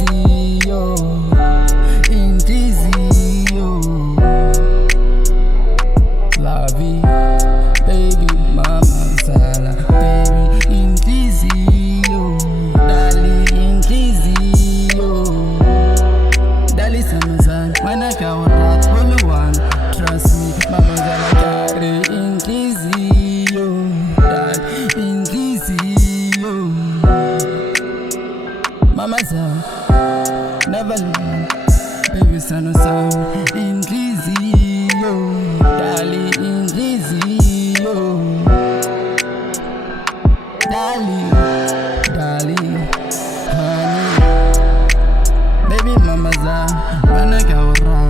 inhliziyo, inhliziyo. Lavi, baby, mama zala, baby, inhliziyo, dali inhliziyo, dali samazan, mana kawara, only one, trust me, mama zala, kari inhliziyo, dali inhliziyo, mama zala, never leave, baby, son, inhliziyo, dali inhliziyo, dali, honey, baby, mama za banakawara,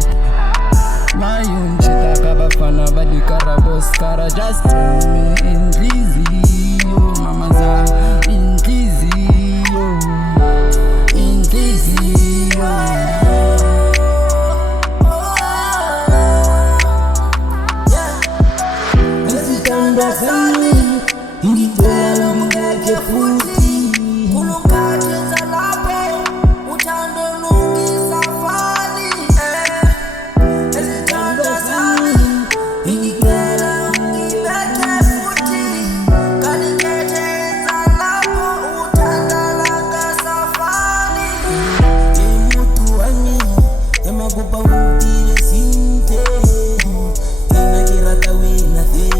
mayun chitaka bafana badikara boskara, just tell me inhliziyo, mama za inhliziyo, inhliziyo. Ngitela ngake futhi kulungathi zalaphe uthando lungisa fani ezithando zami ngitela ngibethe futhi kalikhethe zalapho uthanda langasafani imuntu wami emakupa untile sinte ngakirata wena the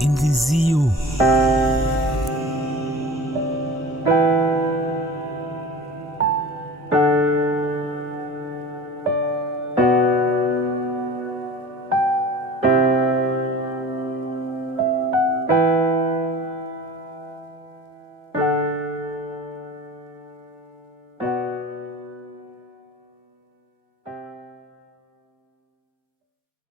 inhliziyo.